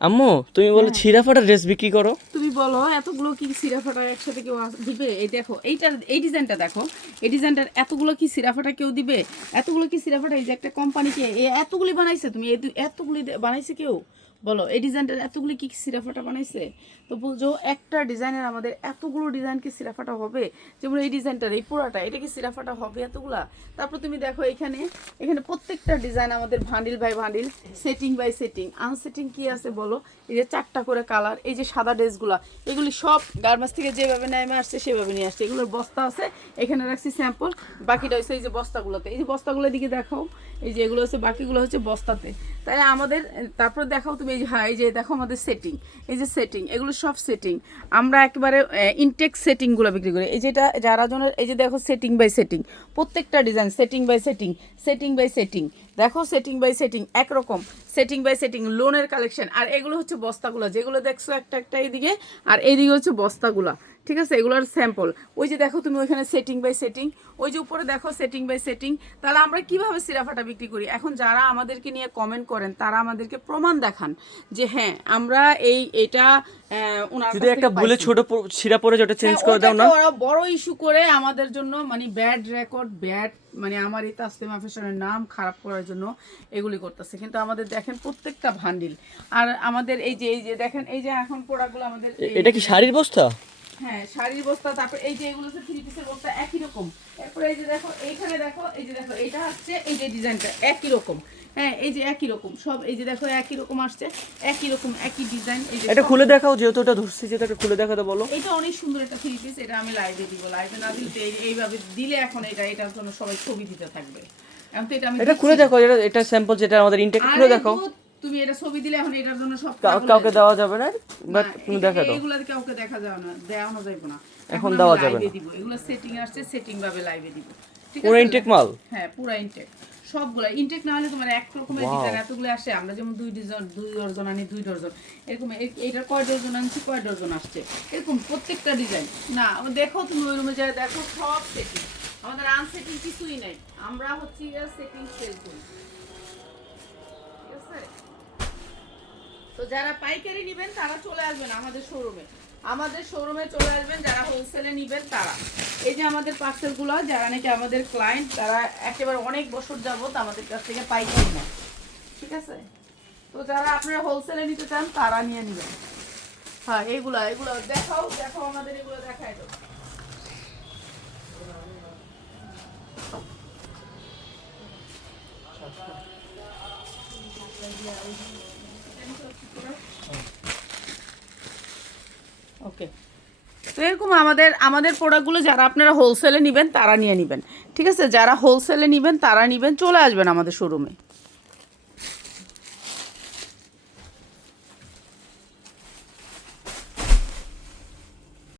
আম্মু তুমি বলো ছিঁড়া ফাটা ড্রেস বিক্রি করো। তুমি বলো, এতগুলো কি সিরাফাটা একসাথে কেউ দিবে? এই দেখো, এইটার, এই ডিজাইনটা দেখো। এই ডিজাইনটার এতগুলো কি সিরাফাটা কেউ দিবে? এতগুলো কি সিরাফাটা এই যে একটা কোম্পানিকে এতগুলি বানাইছে তুমি এতগুলি বানাইছে কেউ? বলো, এই ডিজাইনটার এতগুলি কি সিরাফাটা বানাইছে? তো বুঝো একটা ডিজাইনের আমাদের এতগুলো ডিজাইন কি সিরাফাটা হবে? যেমন এই ডিজাইনটার, এই পুরাটা, এটা কি সিরাফাটা হবে এতগুলা? তারপর তুমি দেখো এখানে এখানে প্রত্যেকটা ডিজাইন আমাদের bundle by bundle setting by setting unsetting কি আছে বলো? এই যে চারটা করে কালার এই যে সাদা ড্রেসগুলা এগুলি সব গার্মেন্টস থেকে যেভাবে নেমে আসছে, সেভাবে নিয়ে আসছে। এগুলোর বস্তা আছে, এখানে রাখছি স্যাম্পল বাকিটা হচ্ছে এই যে বস্তাগুলোতে। এই যে বস্তাগুলোর দিকে দেখাও, এই যে এগুলো হচ্ছে, বাকিগুলো হচ্ছে বস্তাতে। তাই আমাদের, তারপর দেখাও তুমি এই যে হ্যাঁ এই যে দেখো আমাদের সেটিং এই যে সেটিং এগুলো সব সেটিং আমরা একেবারে ইনটেক সেটিংগুলো বিক্রি করি। এই যেটা যারা জনের, এই যে দেখো সেটিং বাই সেটিং প্রত্যেকটা design setting by setting setting by setting দেখো সেটিং বাই সেটিং একরকম সেটিং বাই সেটিং লোনের কালেকশন আর এগুলো হচ্ছে বস্তাগুলো, যেগুলো দেখছ একটা একটা এইদিকে, আর এইদিকে হচ্ছে বস্তাগুলো। ঠিক আছে? এগুলোর স্যাম্পল ওই যে দেখো তুমি ওইখানে সেটিং বাই সেটিং ওই যে উপরে দেখো সেটিং বাই সেটিং তাহলে আমরা কীভাবে সিরাফাটা বিক্রি করি? এখন যারা আমাদেরকে নিয়ে কমেন্ট করেন তারা আমাদেরকে প্রমাণ দেখান যে হ্যাঁ আমরা এই এটা যদি একটা ভুলে ছোট ছিঁড়া পরে যেটা চেঞ্জ করে দাও না। ওরা বড় ইস্যু করে আমাদের জন্য মানে ব্যাড রেকর্ড ব্যাড মানে আমার এই তাসলিমা ফ্যাশনের নাম খারাপ করার জন্য এগুলি করতেছে। কিন্তু আমাদের দেখেন প্রত্যেকটা ভান্ডিল আর আমাদের এই যে এই যে দেখেন এই যে এখন প্রোডাক্টগুলো আমাদের এটা কি শাড়ির বস্তা? হ্যাঁ শাড়ির বস্তা তারপর এই যে এগুলো হচ্ছে থ্রি পিসের বস্তা একই রকম। এরপরে এই যে দেখো এইখানে দেখো এই যে দেখো এটা হচ্ছে এই যে ডিজাইনটা একই রকম। হ্যাঁ এই যে একই রকম সব এই যে দেখো একই রকম আসছে একই রকম একই ডিজাইন এই যে এটা সব- খুলে দেখাও যেহেতু ওটা ধরছি যেটা খুলে দেখাতে বলো। এটা অনেক সুন্দর একটা থ্রি পিস এটা আমি লাইভে দিব লাইভে না দিলে এইভাবে দিলে এখন এটা এটার জন্য সবাই ছবি দিতে থাকবে। এখন তো এটা আমি এটা খুলে দেখো এটা এটা স্যাম্পল যেটা আমাদের ইনটেক খুলে ধুৎ, তুমি এটা ছবি দিলে এখন এটার জন্য সব কাউকে দেওয়া যাবে না? বাট তুমি দেখা দাও। এইগুলা কাউকে দেখা যাবে না দেওয়ানো যাবে না। এখন দেওয়া যাবে না। দিব। এগুলো সেটিং আসছে সেটিং ভাবে লাইভে দিব। পুরো intake মাল? হ্যাঁ পুরো ইনটেক সবগুলা। ইনটেক না হলে তোমার এক রকমের ডিজাইন এতগুলো আসে। আমরা যেমন দুই ডজন দুই ডজন আনি দুই ডজন এরকম এইটার কয় ডজন আনছি কয় ডজন আসছে। এরকম প্রত্যেকটা ডিজাইন না দেখো তুমি ওই রুমে যাই দেখো সব সেটিং আমাদের আনসেটিং কিছুই নাই। আমরা হচ্ছে সেটিং সেল করি। ঠিক আছে? তো যারা পাইকারি নেবেন, তারা চলে আসবেন আমাদের শোরুমে আমাদের শোরুমে চলে আসবেন, যারা হোলসেলে নেবেন, তারা। এই যে আমাদের পার্সেলগুলো যারা নাকি আমাদের ক্লায়েন্ট তারা একেবারে অনেক বছর যাবত আমাদের কাছ থেকে পাইকারি নেয়। ঠিক আছে? তো যারা আপনারা হোলসেলে নিতে চান, তারা নিয়ে নেবেন। হ্যাঁ এইগুলা এগুলো দেখাও দেখাও আমাদের এগুলো দেখাই দাও। ওকে। তো এরকম আমাদের আমাদের প্রোডাক্টগুলো যারা আপনারা হোলসেলে নেবেন, তারা নিয়ে নেবেন। ঠিক আছে? যারা হোলসেলে নেবেন, তারা নেবেন, চলে আসবেন আমাদের শোরুমে